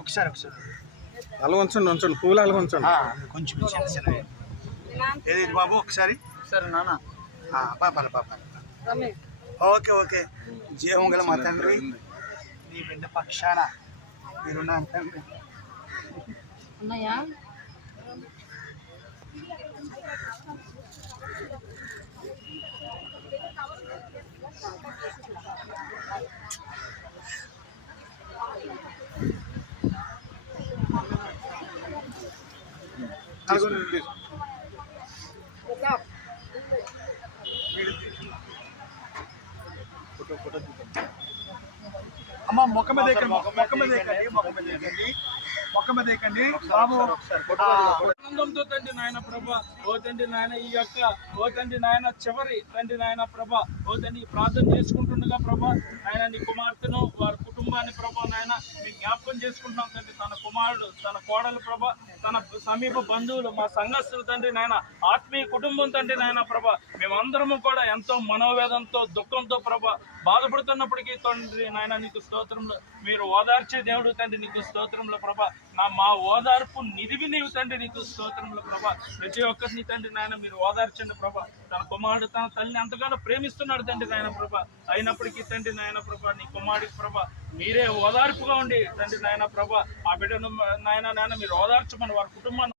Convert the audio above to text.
ఒకసారి ఒకసారి అలా ఉంచండి ఉంచండి పూలు అలా ఉంచండి. కొంచెం చిన్న చిన్నవి. ఏది బాబు ఒకసారి సరే నాన్న. పాపాలి పాపాలి. Okay okay. జీవం గల మా తండ్రి, నీ బిడ్డ పక్షాన మీరున్నాను తండ్రి. ఉన్నాయా? అమ్మ మొక్క మీద ఎక్కండి, మొక్క మీద ఎక్కండి, మొక్క మీద ఎక్కండి, మొక్క మీద ఎక్కండి బాబు. ఆనందంతో తండ్రి నాయన ప్రభా, ఓ తండ్రి నాయన ఈ యొక్క ఓ తండ్రి నాయన చివరి తండ్రి నాయన ప్రభా, ఓ తండ్రి ప్రార్థన చేసుకుంటుండగా ప్రభా ఆయన నీ కుమార్తెను వారి కుటుంబాన్ని ప్రభా నాయన మీ జ్ఞాపకం చేసుకుంటున్నాం తండ్రి. తన కుమారుడు తన కోడలు ప్రభా, తన సమీప బంధువులు మా సంఘస్థులు తండ్రి నాయన ఆత్మీయ కుటుంబం తండ్రి నాయన ప్రభా, మేమందరము కూడా ఎంతో మనోవేదంతో దుఃఖంతో ప్రభా బాధపడుతున్నప్పటికీ తండ్రి నాయన నీకు స్తోత్రంలో మీరు ఓదార్చే దేవుడు తండ్రి, నీకు స్తోత్రంలో ప్రభా. మా ఓదార్పు నిధివి నీవు తండ్రి, నీకు స్తోత్రంలో ప్రభా. ప్రతి ఒక్కరిని తండ్రి నాయన మీరు ఓదార్చండి ప్రభా. తన కుమారుడు తన తల్లిని ఎంతగానో ప్రేమిస్తున్నాడు తండ్రి నాయన ప్రభా. అయినప్పటికీ తండ్రి నాయన ప్రభా నీ కుమారుడికి ప్రభా మీరే ఓదార్పుగా ఉండి తండ్రి నాయన ప్రభా ఆ బిడ్డను నాయన మీరు ఓదార్చమని వారి కుటుంబాన్ని